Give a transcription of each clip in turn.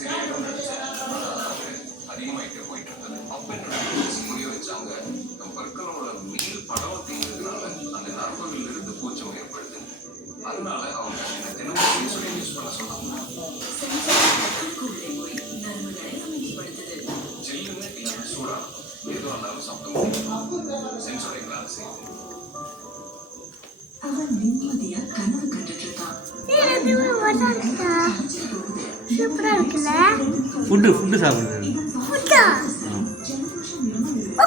சரியாயிடும் நினைச்சேன். ஆனா அது அதிகமாயிட்டே போயிட்டு இருந்தது. அப்ப என்னோட புரிய வச்சாங்க, நம் பற்களோட மேல் படலம் தீங்கிறதுனால அந்த நரம்புகள் இருந்து கூச்சம் ஏற்படுது. அதனால அவங்க என்ன தினமும் இன்சுலின் யூஸ் பண்ண சொன்னாங்க. ஜில்லுன்னு இல்லைன்னா சூடா எதுவாக இருந்தாலும் சாப்பிட முடியும். சென்சோரிக் வேலை செய்யுது. அவன் நிம்மதியா கனவு கண்டுட்டு இருக்கான். சூப்பரா இருக்குல்ல? ஃபுட்டு சாப்பிடுறது. ஃபுட்டா?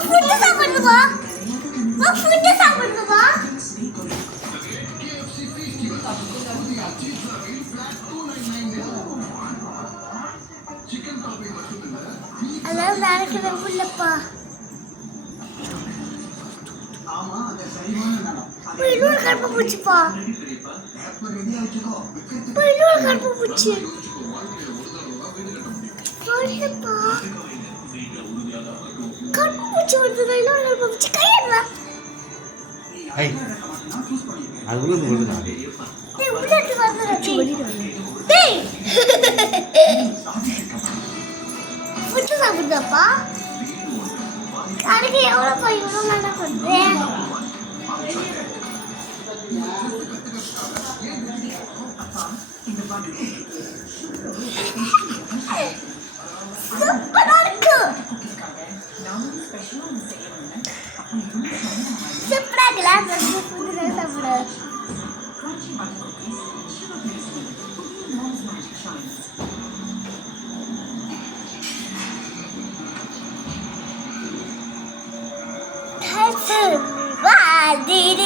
ஃபுட்டு சாப்பிடுவா? ஃபுட்டு சாப்பிடுவா? அதெல்லாம் நடக்கவே முடியலப்பா. இன்னொரு கருப்பு பூச்சிப்பா. இன்னொரு கருப்பு பூச்சி. வரப்பா. கருப்பு பூச்சி வருது. இன்னொரு கருப்பு பூச்சி கையடா. ஐ அது வருதுடா. டேய் உள்ளட்டு வருதுடா. டேய். பூச்சி சாப்பிடுதாப்பா? கடைக்கு எவ்வளோ போய் இவ்வளோ நல்லா பண்ணுறேன். சூப்பரா இருக்கு. சூப்பரா கிளாஸ் வந்து சாப்பிடு. Why did